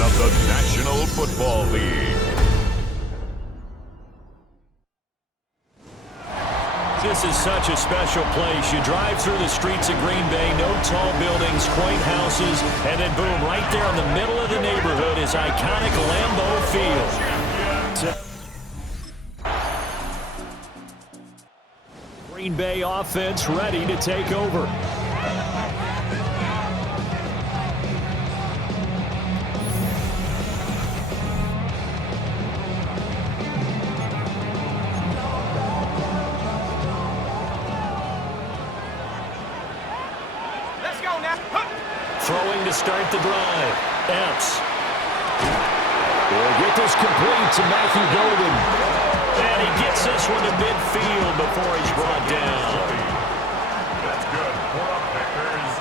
of the National Football League. This is such a special place. You drive through the streets of Green Bay, no tall buildings, quaint houses, and then boom, right there in the middle of the neighborhood is iconic Lambeau Field. Green Bay offense ready to take over. Throwing to start the drive. Epps. Will get this complete to Matthew Golden. And he gets this one to midfield before he's brought down. That's good. Pull up, Packers.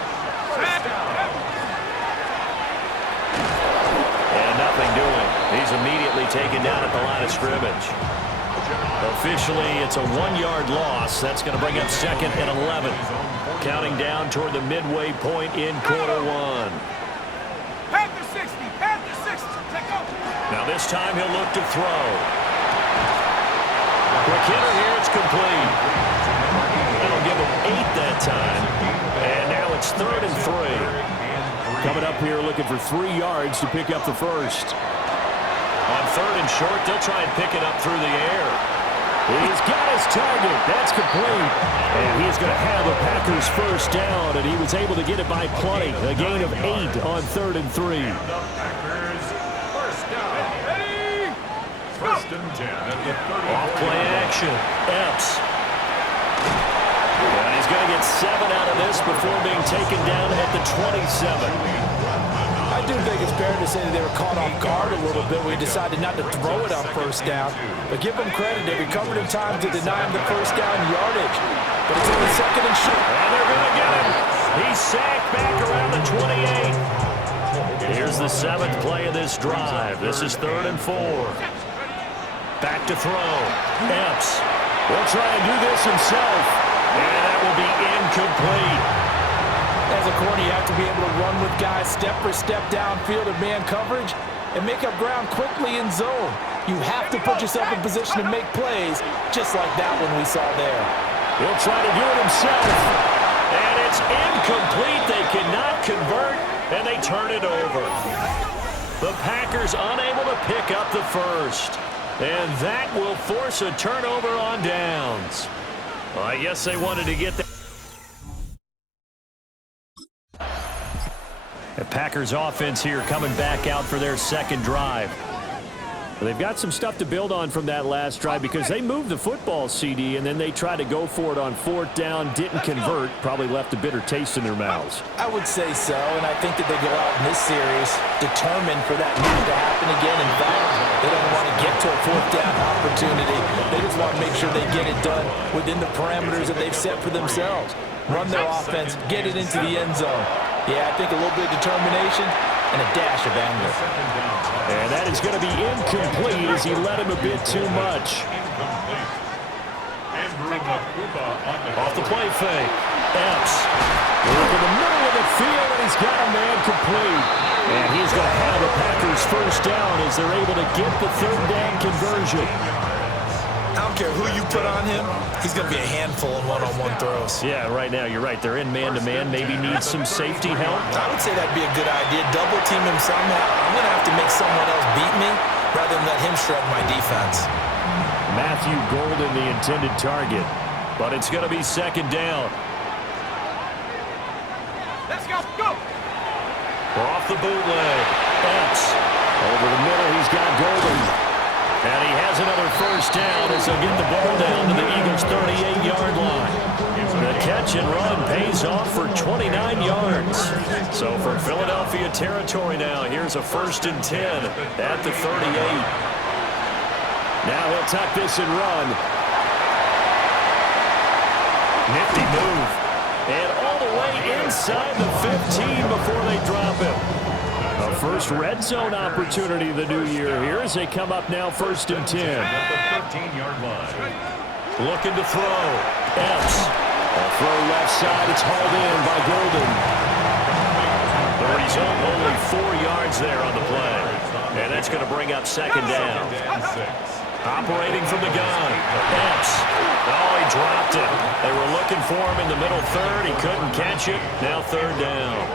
And nothing doing. He's immediately taken down at the line of scrimmage. Officially, it's a 1-yard loss. That's going to bring up 2nd and 11. Counting down toward the midway point in quarter one. Panther 60, Panther 60, take over. Now this time he'll look to throw. Quick hitter here, it's complete. That'll give him 8 that time. And now it's 3rd and 3. Coming up here looking for 3 yards to pick up the first. On 3rd and short, they'll try and pick it up through the air. He's got his target. That's complete. And he's going to have a Packers first down, and he was able to get it by plenty. A gain of 8 on 3rd and 3. Packers first down. Ready? First and 10 at the 30. Off play action. Epps. And he's going to get 7 out of this before being taken down at the 27. I do think it's fair to say that they were caught off guard a little bit. We decided not to throw it on first down. But give them credit. They recovered in time to deny him the first down yardage. But it's only 2nd and short. And they're going to get him. He's sacked back around the 28. Here's the 7th play of this drive. This is 3rd and 4. Back to throw. Epps will try and do this himself. And that will be incomplete. As a corner, you have to be able to run with guys step for step downfield in man coverage and make up ground quickly in zone. You have to put yourself in position to make plays, just like that one we saw there. He'll try to do it himself. And it's incomplete. They cannot convert, and they turn it over. The Packers unable to pick up the first. And that will force a turnover on downs. Well, I guess they wanted to get that. The Packers offense here coming back out for their 2nd drive. Well, they've got some stuff to build on from that last drive because they moved the football, CD, and then they tried to go for it on 4th down, didn't convert, probably left a bitter taste in their mouths. I would say so, and I think that they go out in this series determined for that not to happen again. In fact, they don't want to get to a 4th down opportunity. They just want to make sure they get it done within the parameters that they've set for themselves. Run their offense, get it into the end zone. Yeah, I think a little bit of determination and a dash of anger. And that is going to be incomplete as he led him a bit too much. Off the play fake. Epps. Look in the middle of the field, and he's got a man complete. And he's going to have a Packers first down as they're able to get the 3rd down conversion. I don't care who you put on him, he's going to be a handful in one-on-one throws. Yeah, right now, you're right. They're in man-to-man. Maybe need some safety help. I would say that'd be a good idea. Double team him somehow. I'm going to have to make someone else beat me rather than let him shred my defense. Matthew Golden, the intended target. But it's going to be 2nd down. Let's go, go! We're off the bootleg. Epps. Over the middle, he's got Golden. And he has another first down as he'll get the ball down to the Eagles' 38-yard line. The catch and run pays off for 29 yards. So from Philadelphia territory now, here's a 1st and 10 at the 38. Now he'll tuck this and run. Nifty move. And all the way inside the 15 before they drop him. A first red zone opportunity the new year here as they come up now 1st and 10. At the 15-yard line. Looking to throw. Epps. A throw left side. It's hauled in by Golden. The result, only 4 yards there on the play. And that's going to bring up second down. And 6. Operating from the gun. Epps. Oh, he dropped it. They were looking for him in the middle third. He couldn't catch it. Now third down.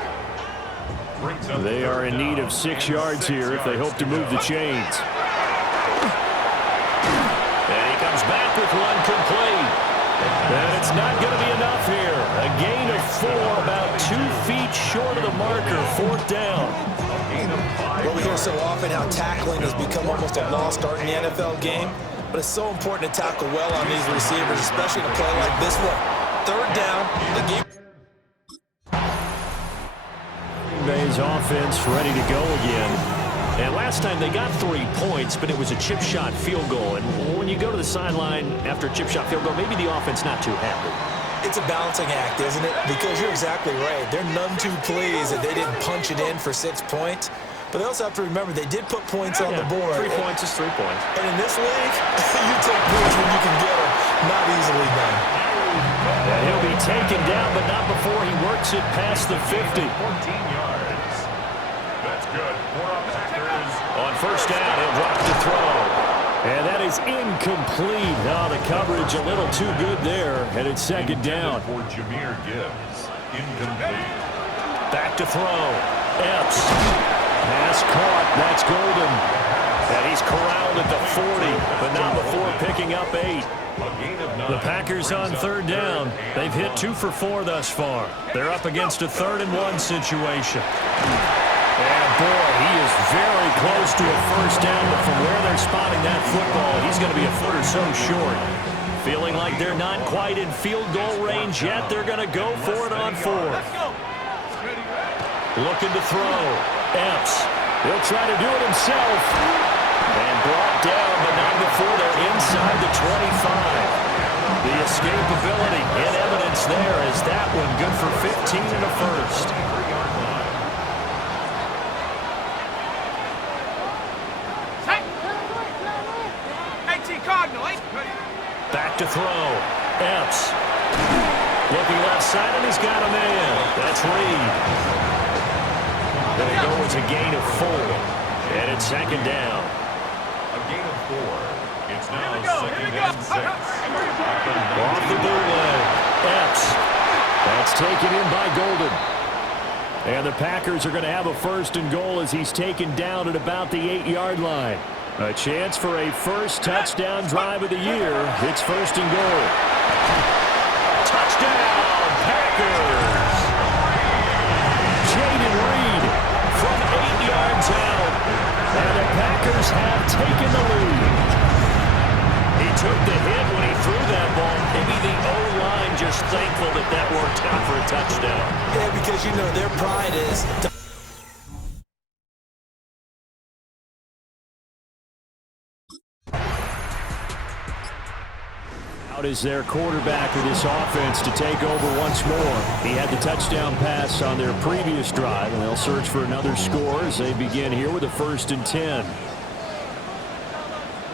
They are in need of 6 yards here if they hope to move the chains. And he comes back with one complete. And it's not going to be enough here. A gain of 4, about 2 feet short of the marker. 4th down. Well, we hear so often how tackling has become almost a lost art in the NFL game, but it's so important to tackle well on these receivers, especially in a play like this one. Third down, the game. Green Bay's offense ready to go again. And last time they got 3 points, but it was a chip shot field goal. And when you go to the sideline after a chip shot field goal, maybe the offense not too happy. It's a balancing act, isn't it? Because you're exactly right. They're none too pleased that they didn't punch it in for 6 points. But they also have to remember they did put points on the board. 3 points is 3 points. And in this league, you take points when you can get them. Not easily done. And he'll be taken down, but not before he works it past the 50. 14 yards. That's good. On first down, he'll drop to throw. And that is incomplete. Oh, the coverage a little too good there. And it's second down. For Jahmyr Gibbs. Incomplete. Back to throw. Epps. Pass caught. That's Golden. And he's corralled at the 40, but not before picking up 8. The Packers on third down. They've hit 2 for 4 thus far. They're up against a 3rd and 1 situation. And boy, he is very close to a first down, but from where they're spotting that football, he's going to be a foot or so short. Feeling like they're not quite in field goal range yet, they're going to go for it on 4th. Looking to throw. Epps. He'll try to do it himself. And brought down, but not before they're inside the 25. The escapability in evidence there is that one good for 15 and a first. Back to throw. Epps. Looking left side, and he's got a man. That's Reed. There goes a gain of 4. And it's second down. A gain of 4. It's now second and 6. Off the bootleg. Epps. That's taken in by Golden. And the Packers are going to have a 1st and goal as he's taken down at about the 8-yard line. A chance for a first touchdown drive of the year. It's 1st and goal. Touchdown, Packers! Jaden Reed from 8 yards out. And the Packers have taken the lead. He took the hit when he threw that ball. Maybe the O-line just thankful that that worked out for a touchdown. Yeah, because, you know, their pride is... Out is their quarterback of this offense to take over once more. He had the touchdown pass on their previous drive, and they'll search for another score as they begin here with a 1st and 10.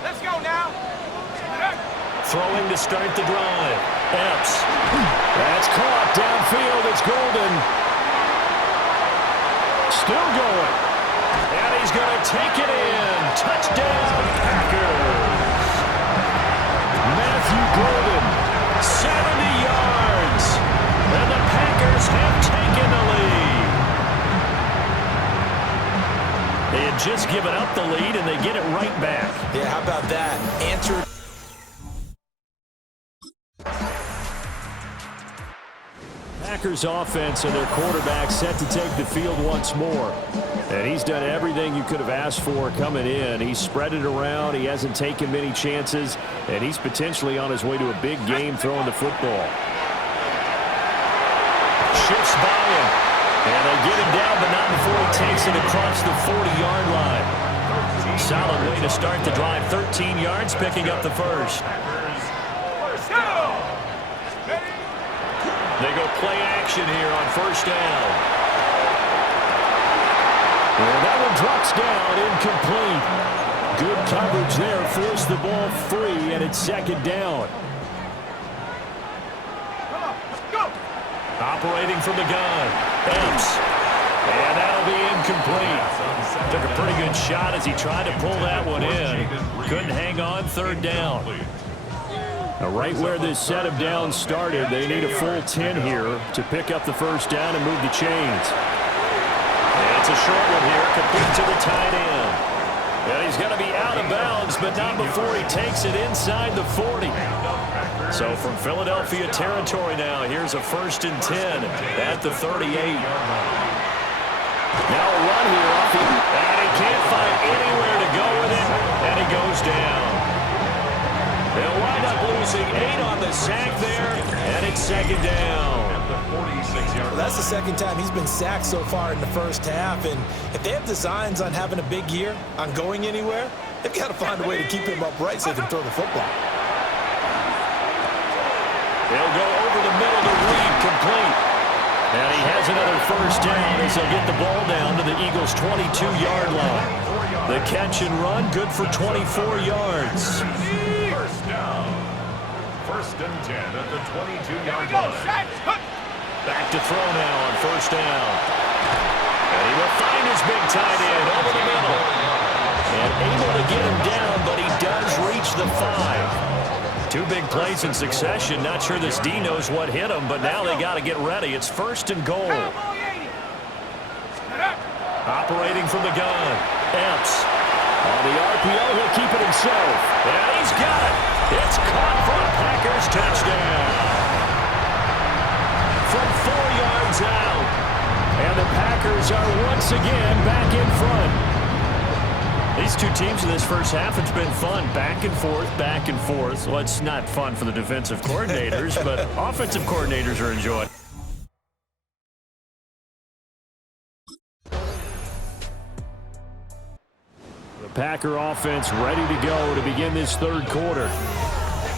Let's go now. Throwing to start the drive. Epps. That's caught downfield. It's Golden. Still going. And he's going to take it in. Touchdown, Packers. Matthew Golden, 70 yards. And the Packers have taken the lead. They had just given up the lead, and they get it right back. Yeah, how about that? Answered. Packers offense and their quarterback set to take the field once more. And he's done everything you could have asked for coming in. He's spread it around. He hasn't taken many chances. And he's potentially on his way to a big game throwing the football. Shifts by him. And they get him down, but not before he takes it across the 40-yard line. Solid way to start the drive. 13 yards, picking up the first. They go play action here on first down. And that one drops down, incomplete. Good coverage there, forced the ball free, and it's second down. Operating from the gun. Epps. And that'll be incomplete. Took a pretty good shot as he tried to pull that one in. Couldn't hang on, third down. Now, right where this set of downs started, they need a full 10 here to pick up the first down and move the chains. And it's a short one here, complete to the tight end. And he's going to be out of bounds, but not before he takes it inside the 40. So from Philadelphia territory now, here's a 1st and 10 at the 38. Now a run here off him, and he can't find anywhere to go with it, and he goes down. They'll wind up losing 8 on the sack there, and it's 2nd down. Well, that's the 2nd time he's been sacked so far in the first half, and if they have designs on having a big year, on going anywhere, they've got to find a way to keep him upright so they can throw the football. They'll go over the middle to Reed, complete. And he has another first down as they'll get the ball down to the Eagles' 22-yard line. The catch and run, good for 24 yards. First down. 1st and 10 at the 22-yard line. Back to throw now on 1st down. And he will find his big tight end over the middle. And able to get him down, but he does reach the 5. 2 big plays in succession. Not sure this D knows what hit him, but now they got to get ready. It's 1st and goal. Operating from the gun. Epps. On the RPO, he'll keep it himself. And he's got it. It's caught for a Packers touchdown. From 4 yards out. And the Packers are once again back in front. These two teams in this first half, it's been fun. Back and forth, back and forth. Well, it's not fun for the defensive coordinators, but offensive coordinators are enjoying. The Packer offense ready to go to begin this 3rd quarter.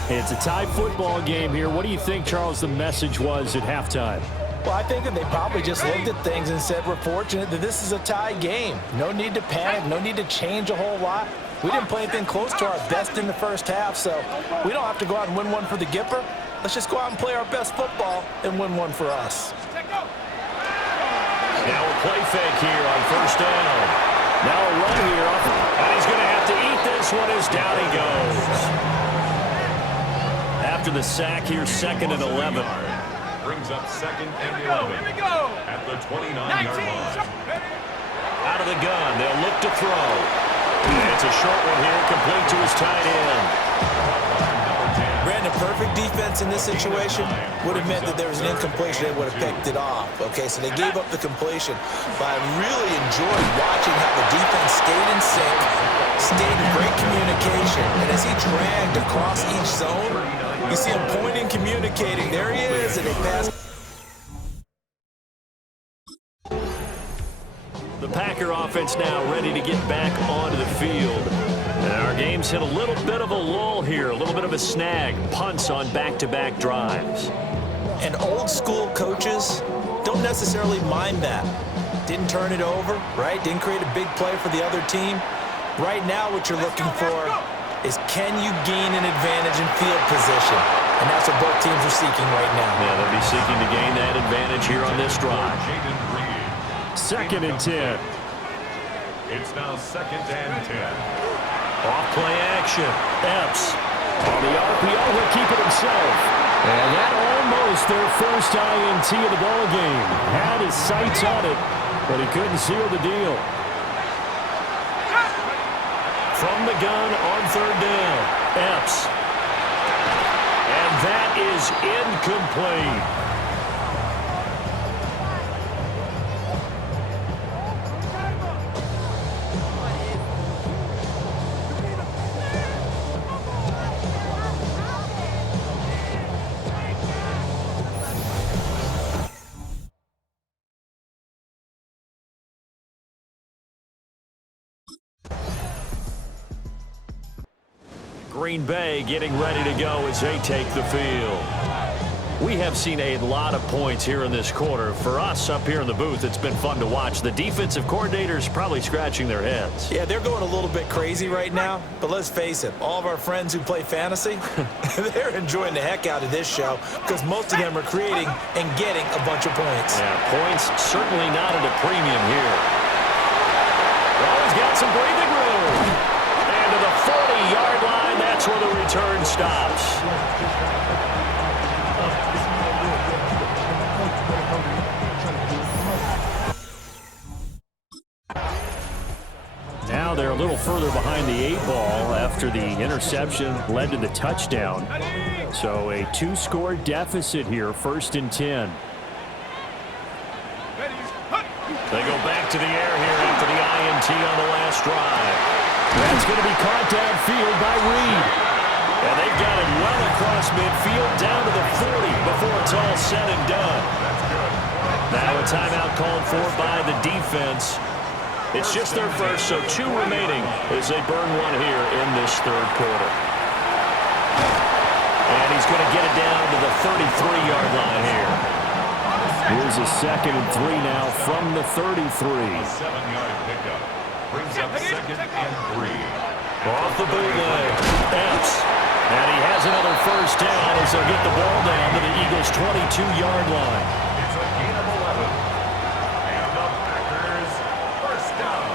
It's a tie football game here. What do you think, Charles, the message was at halftime? Well, I think that they probably just looked at things and said, we're fortunate that this is a tie game. No need to panic, no need to change a whole lot. We didn't play anything close to our best in the first half, so we don't have to go out and win one for the Gipper. Let's just go out and play our best football and win one for us. Now a play fake here on 1st down. Now a run here, and he's going to have to eat this one as down he goes. After the sack here, 2nd and 11. Brings up 2nd and 11 at the 29-yard line. Out of the gun, they'll look to throw. And it's a short one here, complete to his tight end. Brandon, perfect defense in this situation would have meant that there was an incompletion. They would have picked it off. Okay, so they gave up the completion. But I really enjoyed watching how the defense stayed in sync, stayed in great communication. And as he dragged across each zone, you see him pointing, communicating. There he is, and they pass. The Packer offense now ready to get back onto the field. And our game's hit a little bit of a lull here, a little bit of a snag. Punts on back-to-back drives. And old-school coaches don't necessarily mind that. Didn't turn it over, right? Didn't create a big play for the other team. Right now what you're looking for is can you gain an advantage in field position? And that's what both teams are seeking right now. Yeah, they'll be seeking to gain that advantage here on this drive. 2nd and 10. It's now 2nd and 10. Off play action. Epps. On the RPO, he'll keep it himself. And that almost their first INT of the ball game. Had his sights on it, but he couldn't seal the deal. From the gun on 3rd down. Epps. And that is incomplete. Green Bay getting ready to go as they take the field. We have seen a lot of points here in this quarter. For us up here in the booth, it's been fun to watch. The defensive coordinators probably scratching their heads. Yeah, they're going a little bit crazy right now, but let's face it, all of our friends who play fantasy, they're enjoying the heck out of this show because most of them are creating and getting a bunch of points. Yeah, points certainly not at a premium here. Well, he's got some breathing room. And to the 40-yard line, that's where the return stops. Now they're a little further behind the 8 ball after the interception led to the touchdown. So a 2-score deficit here, 1st and 10. They go back to the air here after the INT on the last drive. That's going to be caught downfield by Reed. And they've got it well across midfield down to the 40 before it's all said and done. Now a timeout called for by the defense. It's just their first, so 2 remaining as they burn one here in this 3rd quarter. And he's going to get it down to the 33-yard line here. Here's a 2nd and 3 now from the 33. 7-yard pickup. Brings up 2nd and 3. Off the bootleg. Epps. And he has another first down as they'll get the ball down to the Eagles' 22-yard line. It's a gain of 11. And the Packers first down.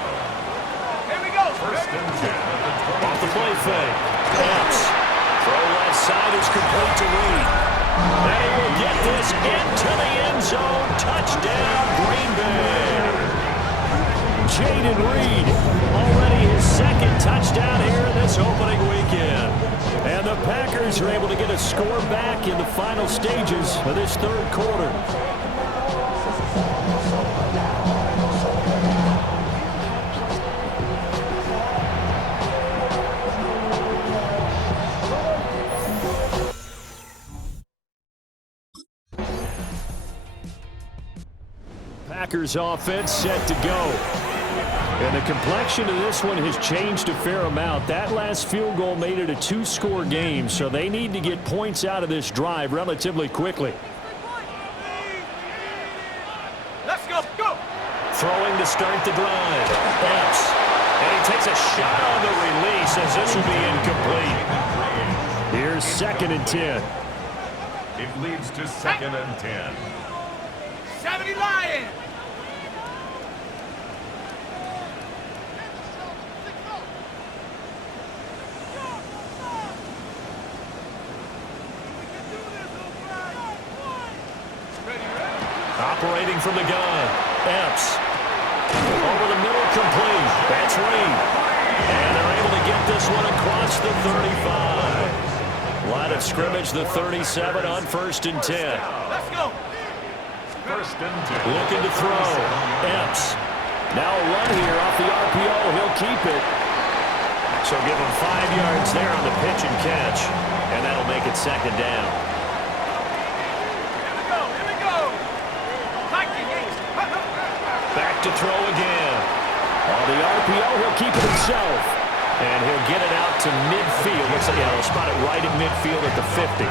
Here we go. 1st and 10 at the 20. Off the play fake. Epps. Throw left side is complete to Reed. And he will get this into the end zone. Touchdown, Green Bay. Jaden Reed, already his 2nd touchdown here in this opening weekend. And the Packers are able to get a score back in the final stages of this 3rd quarter. Packers offense set to go. And the complexion of this one has changed a fair amount. That last field goal made it a 2-score game, so they need to get points out of this drive relatively quickly. Let's go. Go. Throwing to start the drive. Epps. And he takes a shot on the release as this will be incomplete. Here's 2nd and 10. It leads to 2nd and 10. 70 Lions. Operating from the gun. Epps. Over the middle, complete. That's Reed. And they're able to get this one across the 35. Line of scrimmage, the 37 on 1st and 10. Let's go. 1st and 10. Looking to throw. Epps. Now a run here off the RPO. He'll keep it. So give him 5 yards there on the pitch and catch. And that'll make it 2nd down. Back to throw again. On the RPO, he'll keep it himself. And he'll get it out to midfield. Looks like he'll spot it right at midfield at the 50.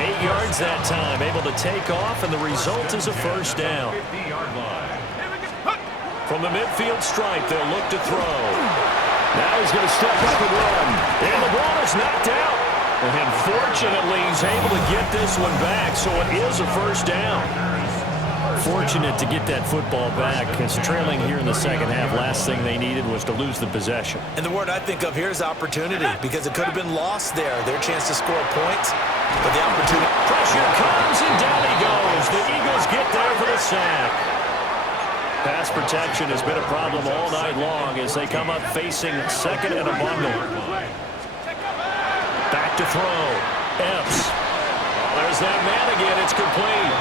8 yards that time, able to take off, and the result is a first down. 50-yard line. From the midfield stripe, they'll look to throw. Now he's going to step up and run. And the ball is knocked out. And fortunately, he's able to get this one back, so it is a first down. Fortunate to get that football back, because trailing here in the 2nd half, last thing they needed was to lose the possession. And the word I think of here is opportunity, because it could have been lost there, their chance to score points, but the opportunity. Pressure comes, and down he goes. The Eagles get there for the sack. Pass protection has been a problem all night long as they come up facing 2nd and a bundle. Back to throw. Epps. Oh, there's that man again. It's complete.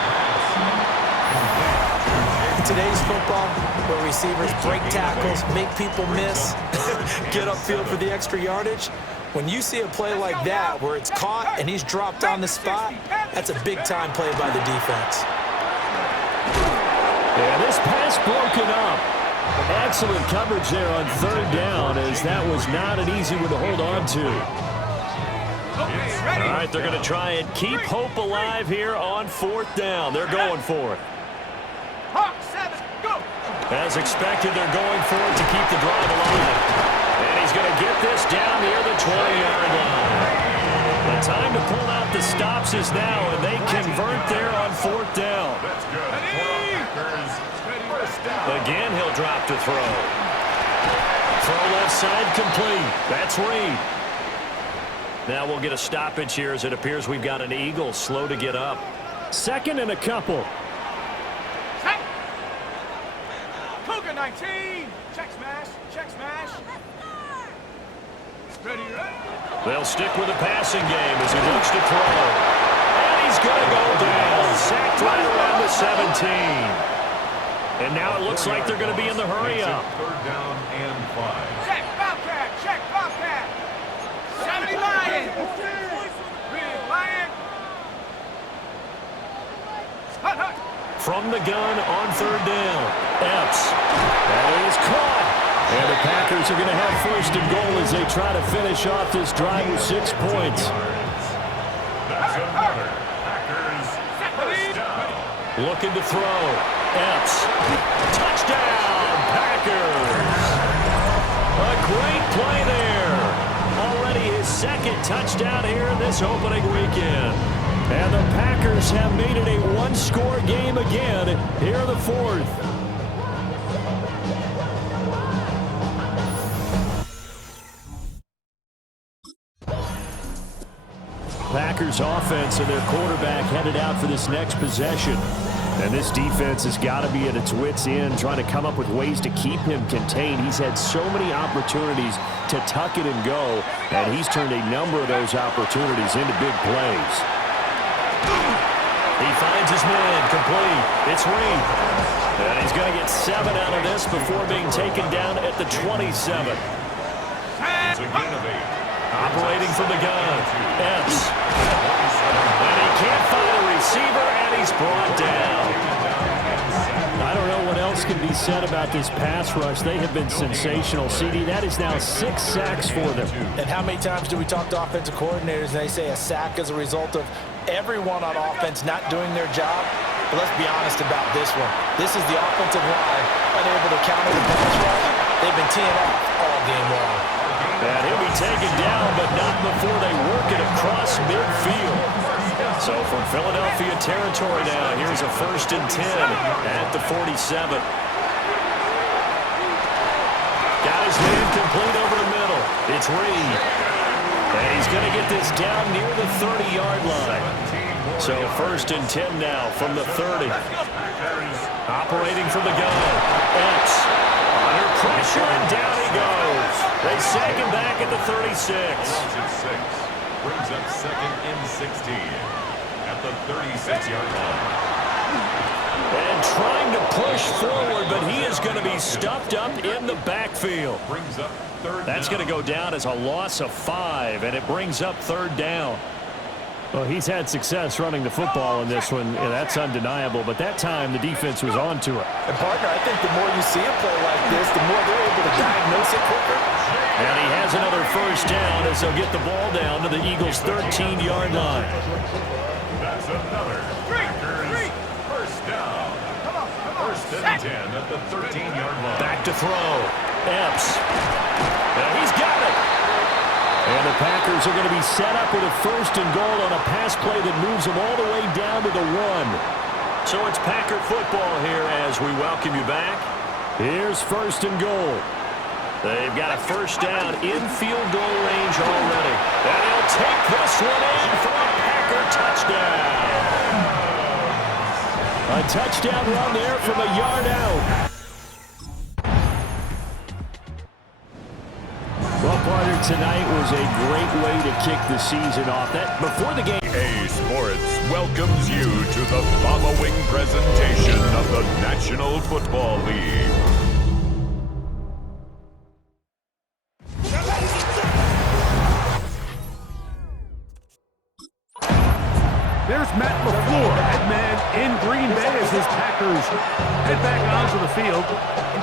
In today's football, where receivers break tackles, make people miss, get upfield for the extra yardage, when you see a play like that where it's caught and he's dropped on the spot, that's a big-time play by the defense. And this pass broken up. Excellent coverage there on 3rd down, as that was not an easy one to hold on to. Okay, ready. All right, they're going to try and keep hope alive here on 4th down. They're going for it. Hawk 7, go. As expected, they're going for it to keep the drive alive. And he's going to get this down near the 20-yard line. The time to pull out the stops is now, and they convert there on 4th down. That's good. Again, he'll drop to throw. Throw left side complete. That's Reed. Now we'll get a stoppage here as it appears we've got an Eagle slow to get up. 2nd and a couple. Set. Cougar 19. Check smash. Check smash. Ready, ready. They'll stick with the passing game as he looks to throw. And he's going to go down. Sacked right around the 17. And now it looks like they're going to be in the hurry-up. 3rd down and 5. Check Bobcat. Check Bobcat. 70 Lion. Big Lion. Hut, hut. From the gun on 3rd down. Epps. That is caught. And the Packers are going to have 1st and goal as they try to finish off this drive with 6 points. That's another Packers first down. Looking to throw. Epps. Touchdown, Packers. A great play there. Already his 2nd touchdown here in this opening weekend. And the Packers have made it a one-score game again here in the 4th. Packers offense and their quarterback headed out for this next possession. And this defense has got to be at its wits' end, trying to come up with ways to keep him contained. He's had so many opportunities to tuck it and go, and he's turned a number of those opportunities into big plays. He finds his man complete. It's Reed. And he's going to get 7 out of this before being taken down at the 27. It's a gain of 8. Operating from the gun. Epps. And he can't find a receiver, and he's brought down. I don't know what else can be said about this pass rush. They have been sensational. CD, that is now 6 sacks for them. And how many times do we talk to offensive coordinators and they say a sack is a result of everyone on offense not doing their job? But let's be honest about this one. This is the offensive line unable to counter the pass rush. They've been teeing off all game long. And he'll be taken down, but not before they work it across midfield. So from Philadelphia territory now, here's a 1st and 10 at the 47. Got his man complete over the middle. It's Reed. And he's going to get this down near the 30-yard line. So 1st and 10 now from the 30. Operating from the gun. Epps. Under pressure, and down he goes. They sack him back at the 36. Brings up 2nd and 16 at the 36-yard line. And trying to push forward, but he is going to be stuffed up in the backfield. Brings up 3rd That's going to go down as a loss of 5, and it brings up 3rd down. Well, he's had success running the football in this one, and that's undeniable. But that time, the defense was on to it. And, partner, I think the more you see a play like this, the more they're able to diagnose it quicker. And he has another 1st down as they'll get the ball down to the Eagles' 13-yard line. That's another Packers first down. 1st and 10 at the 13-yard line. Back to throw. Epps. And he's got it. And the Packers are going to be set up with a 1st and goal on a pass play that moves them all the way down to the 1. So it's Packer football here as we welcome you back. Here's 1st and goal. They've got a 1st down in field goal range already. And he'll take this one in for a Packer touchdown. A touchdown run there from a yard out. Well, partner, tonight was a great way to kick the season off. That before the game. EA Sports welcomes you to the following presentation of the National Football League. There's Matt LaFleur at man in Green Bay as his Packers head back onto the field.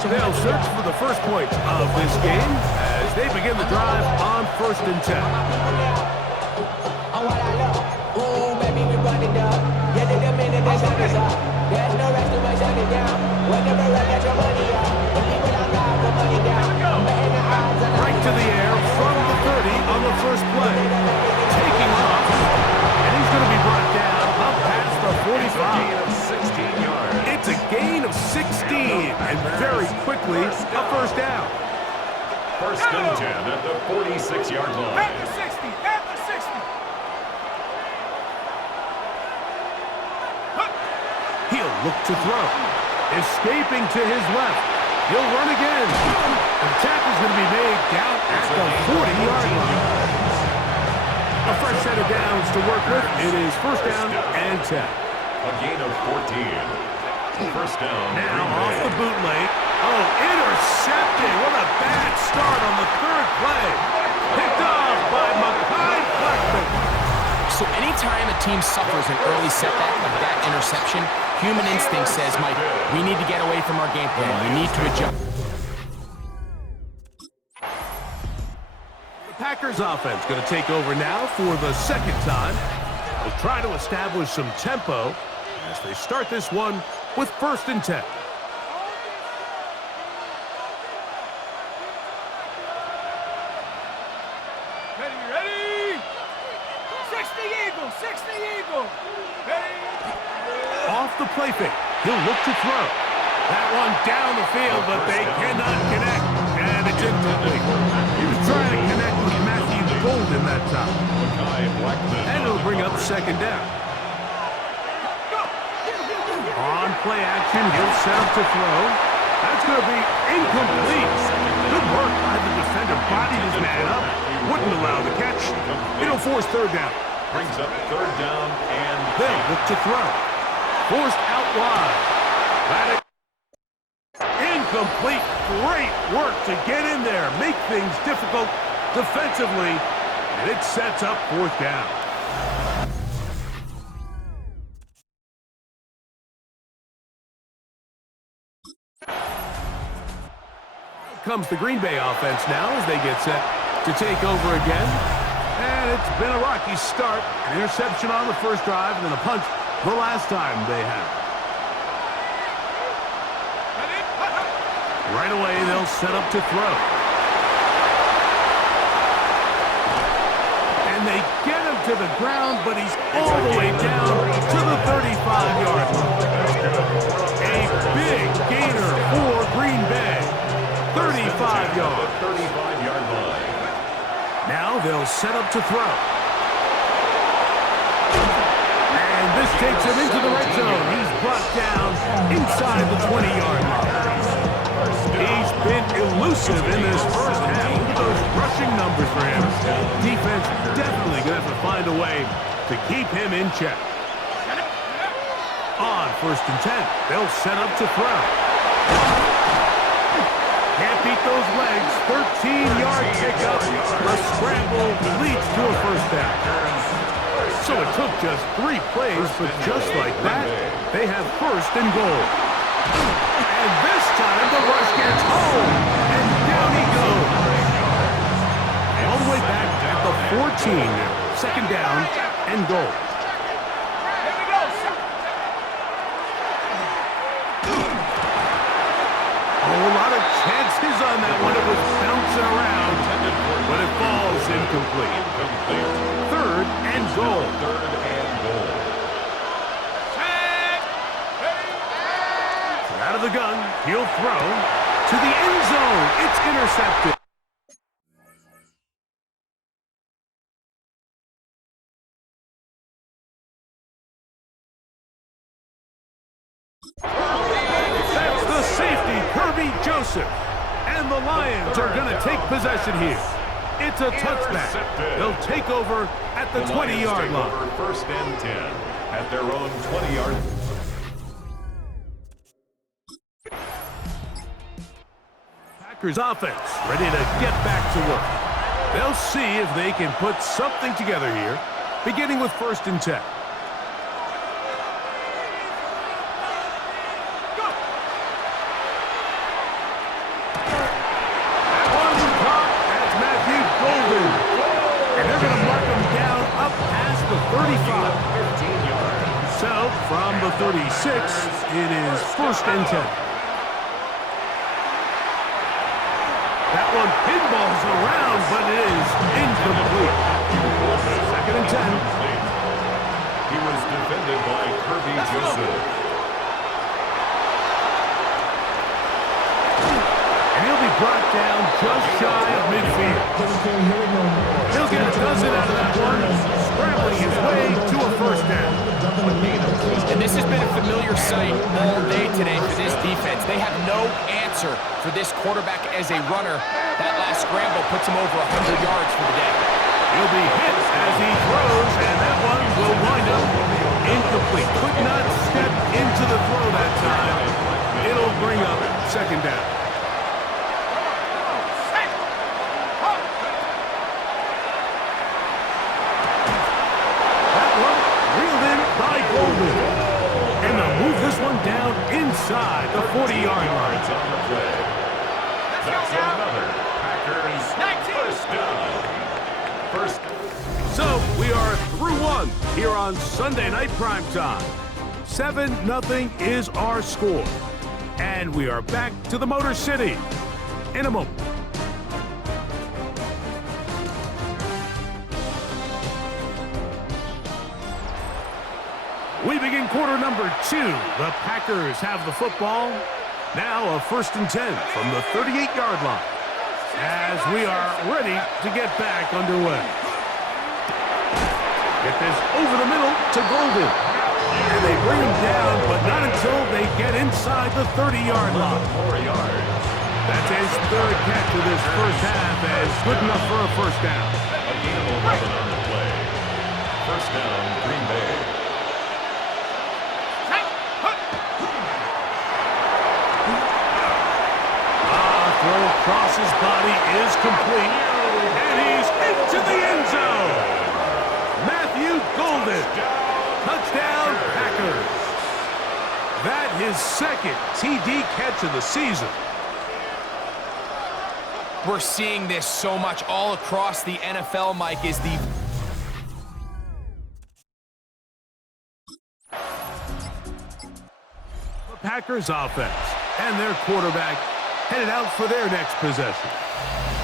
They'll search for the first points of this game as they begin the drive on 1st and 10. on what I love. Ooh, baby, we running up. Yeah, the minute the sun is up. There's no rest to my shutting down. Whenever I get your money up, believe what I got, put money down. I'm betting the odds on Right to the air from the 30 on the first play. Taking off, and he's going to be brought down up past the 45. 16 yards. It's a gain of 16, and very quickly, a first down. First and 10 at the 46-yard line. At the 60. At the 60. He'll look to throw. Escaping to his left. He'll run again. The tackle's going to be made down at the 40-yard line. A fresh set of downs to work with. It is first down and 10. A gain of 14. First down. Now Green off Bay. the bootleg. Oh, intercepted. What a bad start on the third play. Picked off by Mekhi Blackman. So anytime a team suffers an early setback like that interception, human instinct says, Mike, we need to get away from our game plan. We need to adjust. The Packers offense going to take over now for the second time. They'll try to establish some tempo as they start this one with first and 10. Ready? 60 Eagle. 60 Eagle. Ready? Off the play fake. He'll look to throw. That one down the field, but they cannot connect. And it's incomplete. He was trying to connect with Matthew Golden that time. Mekhi Blackman. And it'll bring up second down. On play action, he'll set up to throw. That's going to be incomplete. Good work by the defender. Bodied his man up. Wouldn't allow the catch. It'll force third down. Brings up third down and They'll look to throw. Forced out wide. That is incomplete. Great work to get in there. Make things difficult defensively. And it sets up fourth down. Comes the Green Bay offense now as they get set to take over again. And it's been a rocky start. An interception on the first drive and then a punt the last time they had. Right away, they'll set up to throw. And they get him to the ground, but he's all the way down to the 35-yard line. A big gainer for Green Bay. 35 yards. 35-yard line. Now they'll set up to throw. And this takes him into the red zone. He's brought down inside the 20-yard line. He's been elusive in this first half. Look at those rushing numbers for him. Defense definitely going to have to find a way to keep him in check. On first and 10, they'll set up to throw. Can't beat those legs. 13-yard pickup. A scramble leads to a first down. So it took just 3 plays, but just like that, they have first and goal. And this time the rush gets home. And down he goes. All the way back at the 14 now. Second down and goal. Here we go. Oh, a lot of chances on that one. It was bouncing around, but it falls incomplete. Third and goal. Third and goal. Out of the gun, he'll throw to the end zone. It's intercepted. That's the safety, Kirby Joseph. And the Lions are going to take possession here. It's a touchback. They'll take over at the 20-yard line. First and 10 at their own 20-yard. Packers offense ready to get back to work. They'll see if they can put something together here, beginning with first and 10. And they're going to mark him down up past 36. It is 1st and 10. That one pinballs around, but it is incomplete. 2nd and 10. He was defended by Kirby Joseph. And he'll be brought down just shy of midfield. He'll get a dozen out of that one, scrambling his way to a 1st down. And this has been a familiar sight all day today for this defense. They have no answer for this quarterback as a runner. That last scramble puts him over 100 yards for the day. He'll be hit as he throws, and that one will wind up incomplete. Could not step into the throw that time. It'll bring up 2nd down. That one reeled in by Golden. And they'll move this one down inside the 40-yard line. Yards on the play. That's another Packers 1st down. So we are through one here on Sunday Night Primetime. 7-0 is our score. And we are back to the Motor City in a moment. We begin quarter number 2. The Packers have the football. Now a 1st and 10 from the 38-yard line. As we are ready to get back underway. Get this over the middle to Golden. And they bring him down, but not until they get inside the 30-yard line. 4 yards. That's his 3rd catch of this 1st half, as good enough for a 1st down. A gain of 11 on the play. 1st down, Green Bay. Throw across his body is complete, and he's into the end zone. Matthew Golden, touchdown Packers. That his 2nd TD catch of the season. We're seeing this so much all across the NFL, Mike, is the Packers offense and their quarterback headed out for their next possession.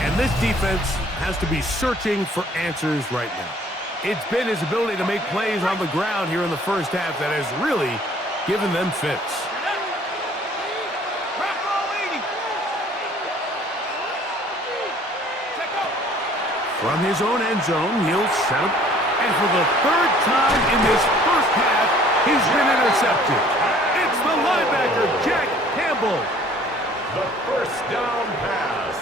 And this defense has to be searching for answers right now. It's been his ability to make plays on the ground here in the 1st half that has really given them fits. From his own end zone, he'll set up. And for the 3rd time in this 1st half, he's been intercepted. It's the linebacker, Jack Campbell. The 1st down pass.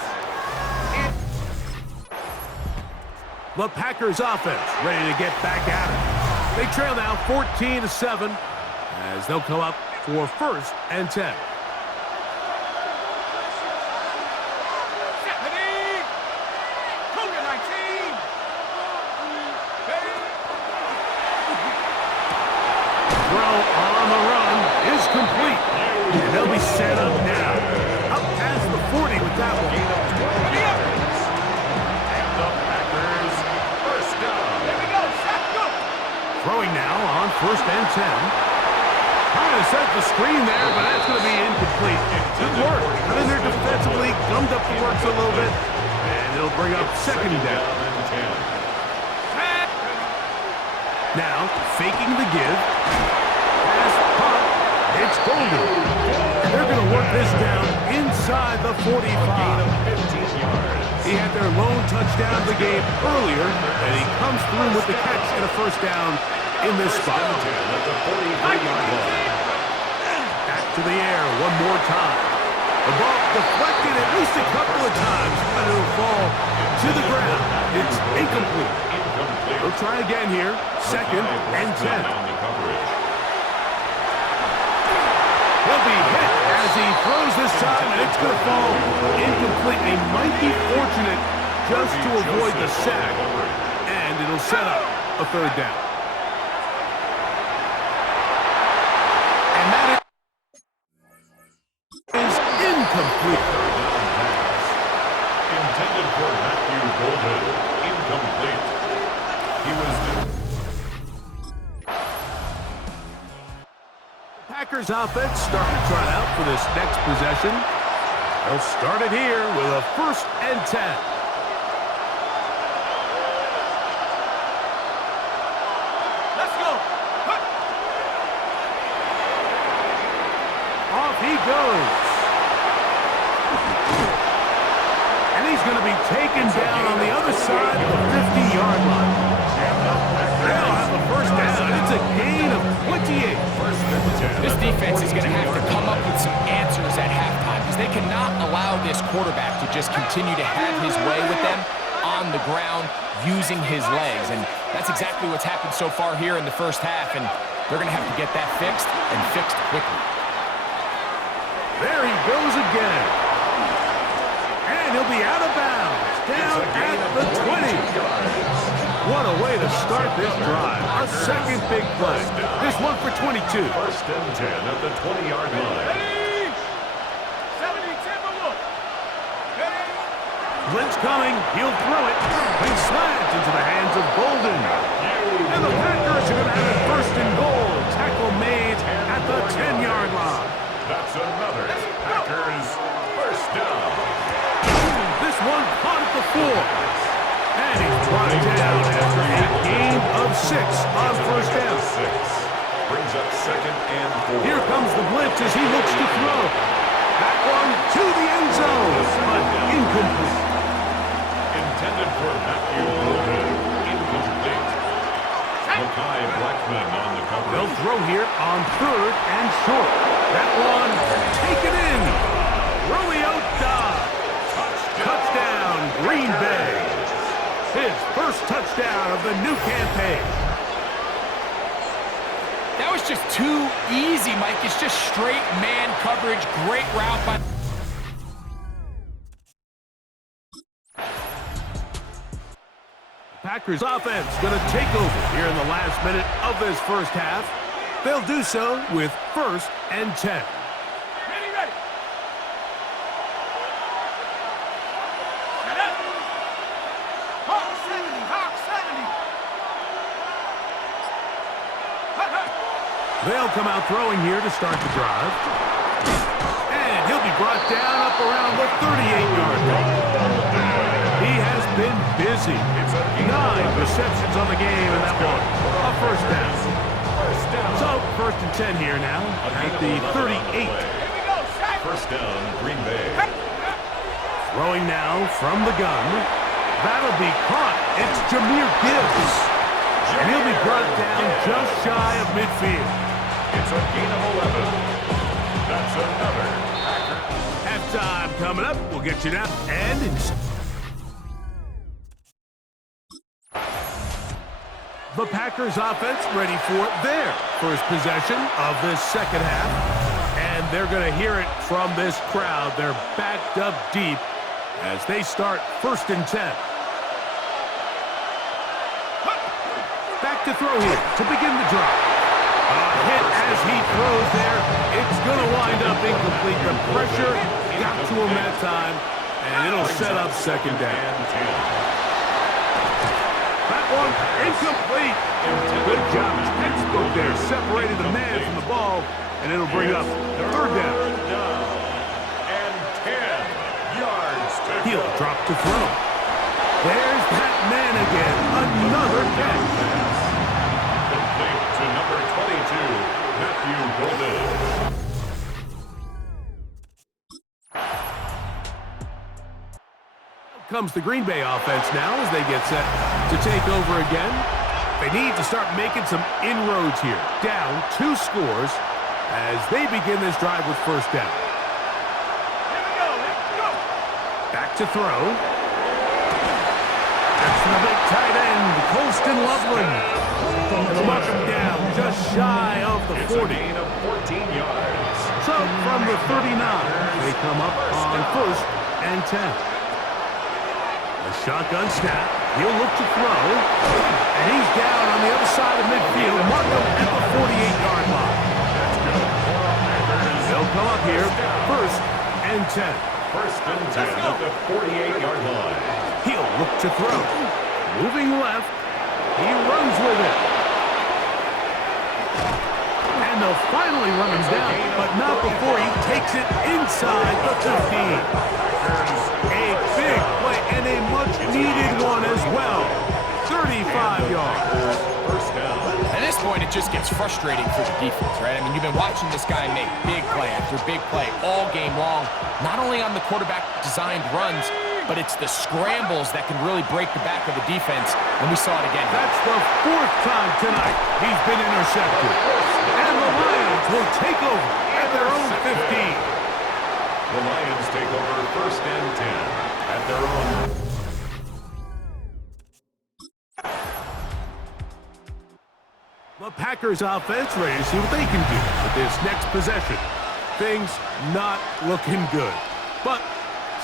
The Packers offense ready to get back at it. They trail now 14-7 as they'll come up for 1st and 10. Throw on the run is complete. And they'll be set up now. Up past the 40 with that one. And the Packers 1st down. Throwing now on 1st and 10. Trying to set the screen there, but that's going to be incomplete. Good work. Got in there defensively, gummed up the works a little bit, and it'll bring up 2nd down. Now, faking the give. Pass, pop. It's Golden. And they're going to work this down inside the 45. He had their lone touchdown of the game earlier, and he comes through with the catch and a 1st down in this spot. Back to the air one more time. The ball deflected at least a couple of times, but it'll fall to the ground. It's incomplete. They'll try again here. 2nd and 10. He'll be hit as he throws this time, and it's going to fall incomplete. He might be fortunate just to avoid the sack, and it'll set up a 3rd down. And that is incomplete. Intended for Matthew Golden. Incomplete. He was Packers offense starting to trot out for this next possession. They'll start it here with a 1st and 10. Let's go. Off he goes. And he's going to be taken down on the other side of the 50-yard line. They'll have the first down. It's a gain of 28. This defense is going to have to come up with some answers at halftime because they cannot allow this quarterback to just continue to have his way with them on the ground using his legs. And that's exactly what's happened so far here in the first half, and they're going to have to get that fixed and fixed quickly. There he goes again. And he'll be out of bounds. Down at the 20. What a way to start this drive. A second big play. This one for 22. 1st and 10 at the 20-yard line. 70, Timberwolf. Blitz coming. He'll throw it. And slants into the hands of Golden. And the Packers are going to have it 1st and goal. Tackle made at the 10-yard line. That's another Packers 1st down. This one caught at the 4. And he's brought down after a gain of 6 on 1st down. 6 brings up 2nd and 4. Here comes the blitz as he looks to throw. That one to the end zone, but incomplete. Intended for Matthew Golden. Incomplete. Makai Blackman on the cover. They'll throw here on 3rd and short. That one taken in. Romeo Dobbs. Touchdown, Green Bay. His first touchdown of the new campaign. That was just too easy, Mike. It's just straight man coverage. Great route by... Packers offense going to take over here in the last minute of this first half. They'll do so with 1st and 10. Ready. Set up. Hawk 70, Hawk 70. They'll come out throwing here to start the drive. And he'll be brought down up around the 38-yard line. He has been busy. 9 receptions on the game, and that one a 1st down. So 1st and 10 here now at the 38. Here we go, Shaq. 1st down, Green Bay. Throwing now from the gun. That'll be caught. It's Jahmyr Gibbs. And he'll be brought down just shy of midfield. It's a gain of 11. That's another Packer. Halftime coming up. We'll get you that. And the Packers offense ready for their first possession of this second half. And they're going to hear it from this crowd. They're backed up deep as they start 1st and 10. Back to throw here to begin the drive. A hit as he throws there. It's going to wind up incomplete. The pressure got to him that time, and it'll set up 2nd down. That one incomplete. Good job. Textbook there. Separated the man from the ball, and it'll bring up 3rd down. And 10 yards to go. He'll drop to throw. There's that man again. Another catch. Complete to number 22, Matthew Golden. Comes the Green Bay offense now as they get set to take over again. They need to start making some inroads here. Down 2 scores as they begin this drive with 1st down. Here we go. Back to throw. That's the big tight end, Colston Loveland. And they'll mark him down just shy of the 40. It's a gain of 14 yards. So from the 39, they come up on 1st and 10. A shotgun snap. He'll look to throw. And he's down on the other side of midfield. Mark him at the 48-yard line. They'll come up here 1st and 10. 1st and 10 at the 48-yard line. He'll look to throw. Moving left. He runs with it. And And they'll finally run him down, but not before he takes it inside the 15. A big play and a much-needed one as well. 35 yards. First down. At this point, it just gets frustrating for the defense, right? I mean, you've been watching this guy make big play after big play all game long, not only on the quarterback-designed runs, but it's the scrambles that can really break the back of the defense, and we saw it again. That's the 4th time tonight he's been intercepted. And the Lions will take over at their own 15. The Lions take over first and 10 at their own. The Packers offense ready to see what they can do with this next possession. Things not looking good. But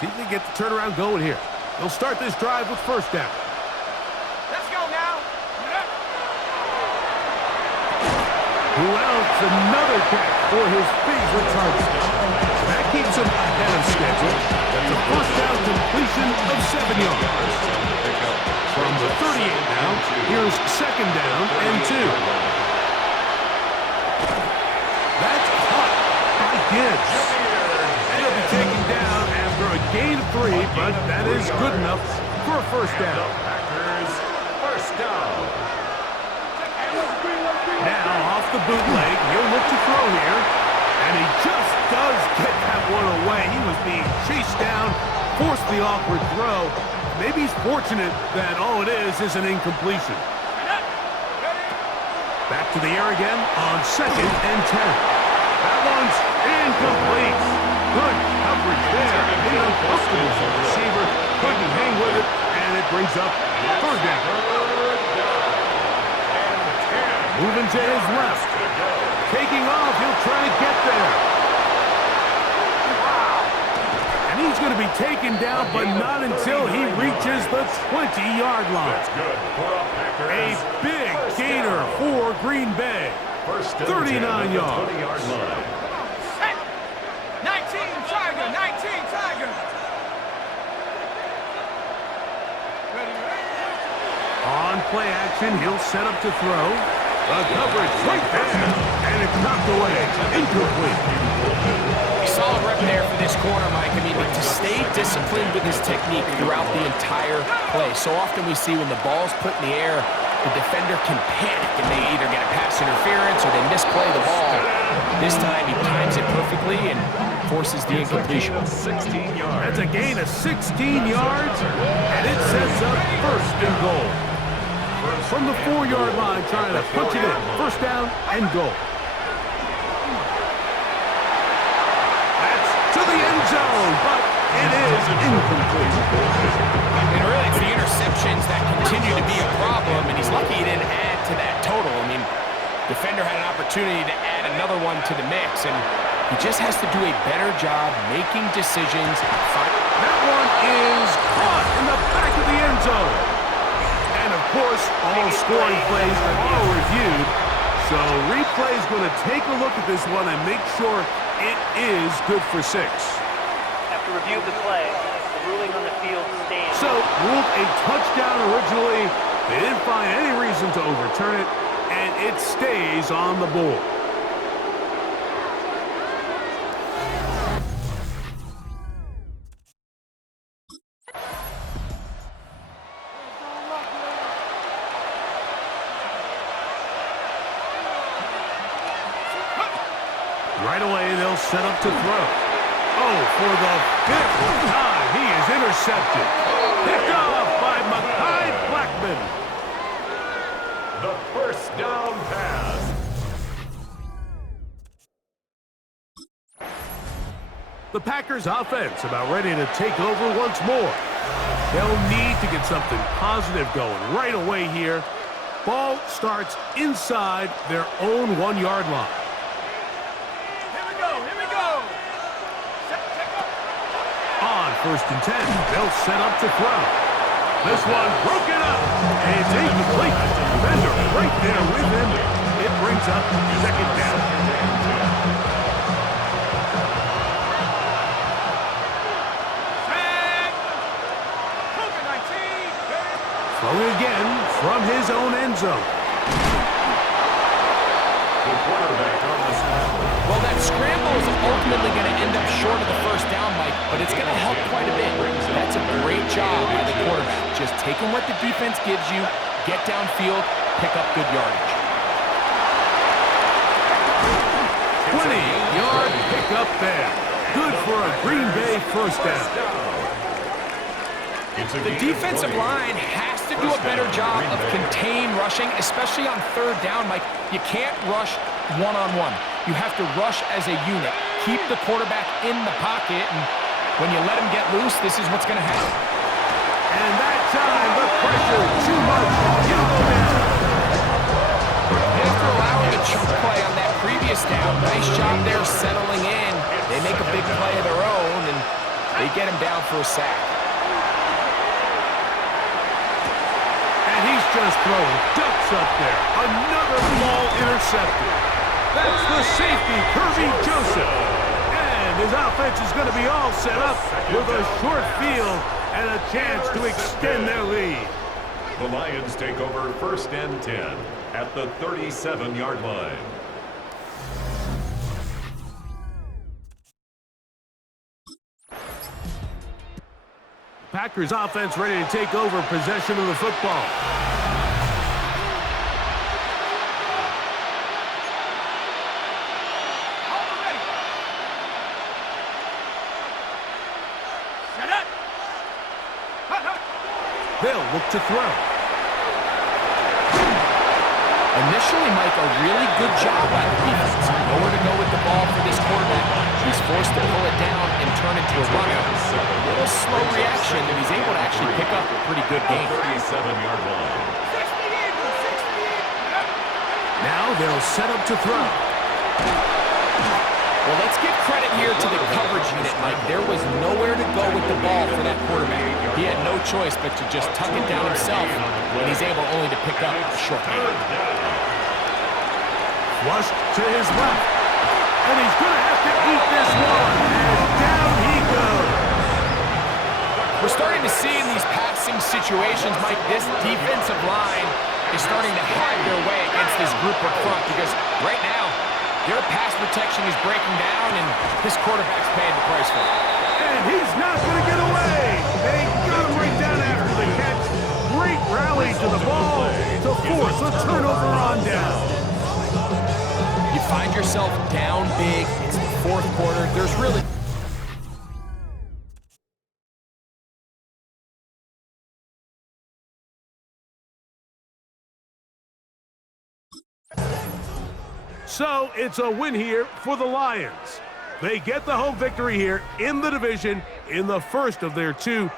see if they get the turnaround going here. They'll start this drive with first down. Let's go now. Who else? Another catch for his favorite target. That keeps him ahead of schedule. That's a first down completion of 7 yards. From the 38 now, here's second down and 2. That's caught by Gibbs. And he'll be taken down after a gain of 3, but that is good enough for a first down. Packers first down. Now off the bootleg, he'll look to throw here. And he just does get that one away. He was being chased down, forced the awkward throw. Maybe he's fortunate that all it is an incompletion. Back to the air again on second and 10. That one's incomplete. Good coverage there. The uncomfortable for the receiver. Couldn't hang with it, and it brings up third down. Moving to his left. Taking off, he'll try to get there. And he's going to be taken down, but not until he reaches the 20-yard line. A big gainer for Green Bay. 39 yards. 19 Tiger, 19 Tiger. On play action, he'll set up to throw. The coverage right there, and it's knocked away. Incomplete. Solid rep there for this corner, Mike. I mean, to stay disciplined with his technique throughout the entire play. So often we see when the ball's put in the air, the defender can panic and they either get a pass interference or they misplay the ball. This time he times it perfectly and forces the incompletion. 16 yards. That's a gain of 16 yards, and it sets up first and goal. From the 4-yard line, trying to punch it in. First down and goal. That's to the end zone, but it is incomplete. And really, it's the interceptions that continue to be a problem, and he's lucky he didn't add to that total. I mean, defender had an opportunity to add another one to the mix, and he just has to do a better job making decisions. That one is caught in the back of the end zone. And, of course, all scoring plays are reviewed. So replay's going to take a look at this one and make sure it is good for 6. After review of the play, the ruling on the field stands. So, ruled a touchdown originally. They didn't find any reason to overturn it, and it stays on the board. Right away, they'll set up to throw. Oh, for the 5th time, he is intercepted. Picked off by Mekhi Blackman. The first down pass. The Packers offense about ready to take over once more. They'll need to get something positive going right away here. Ball starts inside their own 1-yard line. On first and 10, they'll set up to throw. This one broken up, and it's incomplete. Defender right there with him. It brings up second down. Throwing again from his own end zone. The quarterback on the scramble is ultimately going to end up short of the first down, Mike, but it's going to help quite a bit. That's a great job by the quarterback. Just taking what the defense gives you, get downfield, pick up good yardage. 20-yard pickup there. Good for a Green Bay first down. The defensive line has to do a better job of contained rushing, especially on third down, Mike. You can't rush one-on-one. You have to rush as a unit. Keep the quarterback in the pocket, and when you let him get loose, this is what's going to happen. And that time, the pressure too much. He'll go down. After allowing a chunk play on that previous down, nice job there settling in. They make a big play of their own, and they get him down for a sack. And he's just throwing ducks up there. Another ball intercepted. That's the safety, Kirby Joseph. And his offense is going to be all set up with a short field and a chance to extend their lead. The Lions take over 1st and 10 at the 37-yard line. Packers offense ready to take over possession of the football. They'll look to throw. Initially, Mike, a really good job by the defense. Nowhere to go with the ball for this quarterback. He's forced to pull it down and turn into a runner. A little slow reaction, and he's able to actually pick up a pretty good game. 37-yard line. Now they'll set up to throw. Well, let's give credit here to the coverage unit, Mike. There was nowhere to go with the ball for that quarterback. He had no choice but to just tuck it down himself, and he's able only to pick up a short gain. Flushed to his left. And he's going to have to eat this one. And down he goes. We're starting to see in these passing situations, Mike, this defensive line is starting to have their way against this group up front because right now, their pass protection is breaking down, and this quarterback's paying the price for it. And he's not going to get away. They got him right down after the catch. Great rally to the ball to force a turnover on down. You find yourself down big. It's the fourth quarter. There's really... So it's a win here for the Lions. They get the home victory here in the division in the first of their two